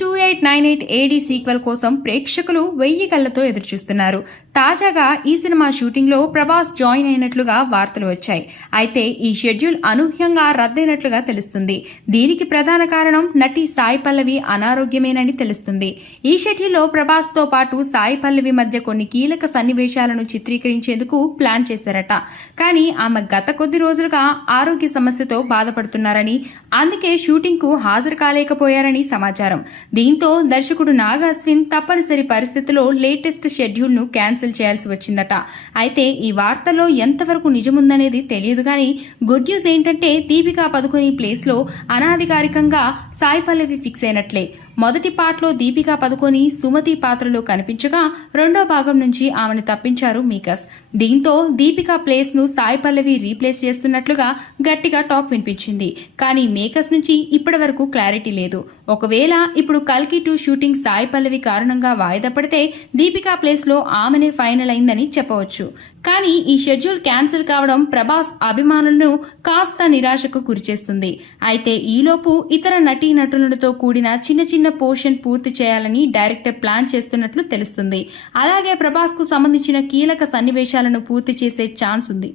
2898 ఏడీ sequel కోసం ప్రేక్షకులు 1000 కళ్లతో ఎదురుచూస్తున్నారు. తాజాగా ఈ సినిమా షూటింగ్లో ప్రభాస్ జాయిన్ అయినట్లుగా వార్తలు వచ్చాయి. అయితే ఈ షెడ్యూల్ అనూహ్యంగా రద్దయినట్లుగా తెలుస్తుంది. దీనికి ప్రధాన కారణం నటి సాయి పల్లవి అనారోగ్యమేనని తెలుస్తుంది. ఈ షెడ్యూల్లో ప్రభాస్తో పాటు సాయి పల్లవి మధ్య కొన్ని కీలక సన్నివేశాలను చిత్రీకరించేందుకు ప్లాన్ చేశారట. కానీ ఆమె గత కొద్ది రోజులుగా ఆరోగ్య సమస్యతో బాధపడుతున్నారని, అందుకే షూటింగ్కు హాజరు కాలేకపోయారని సమాచారం. దీంతో దర్శకుడు నాగ్ అశ్విన్ తప్పనిసరి పరిస్థితిలో లేటెస్ట్ షెడ్యూల్ను క్యాన్సిల్ చేయాల్సి వచ్చిందట. అయితే ఈ వార్తలో ఎంతవరకు నిజముందనేది తెలియదు కానీ గుడ్ న్యూస్ ఏంటంటే దీపికా పదుకొనే ప్లేస్లో అనాధికారికంగా సాయి పల్లవి ఫిక్స్ అయినట్లే. మొదటి పార్ట్లో దీపికా పదుకొనే సుమతి పాత్రలో కనిపించగా రెండో భాగం నుంచి ఆమెను తప్పించారు మేకర్స్. దీంతో దీపికా ప్లేస్ను సాయి పల్లవి రీప్లేస్ చేస్తున్నట్లుగా గట్టిగా టాక్ వినిపించింది. కానీ మేకర్స్ నుంచి ఇప్పటి వరకు క్లారిటీ లేదు. ఒకవేళ ఇప్పుడు కల్కి 2 షూటింగ్ సాయి పల్లవి కారణంగా వాయిదా పడితే దీపికా ప్లేస్లో ఆమెనే ఫైనల్ అయిందని చెప్పవచ్చు. కానీ ఈ షెడ్యూల్ క్యాన్సిల్ కావడం ప్రభాస్ అభిమానులను కాస్త నిరాశకు గురిచేస్తుంది. అయితే ఈలోపు ఇతర నటీనటులతో కూడిన చిన్న పోర్షన్ పూర్తి చేయాలని డైరెక్టర్ ప్లాన్ చేస్తున్నట్లు తెలుస్తుంది. అలాగే ప్రభాస్కు సంబంధించిన కీలక సన్నివేశాలను పూర్తి చేసే ఛాన్స్ ఉంది.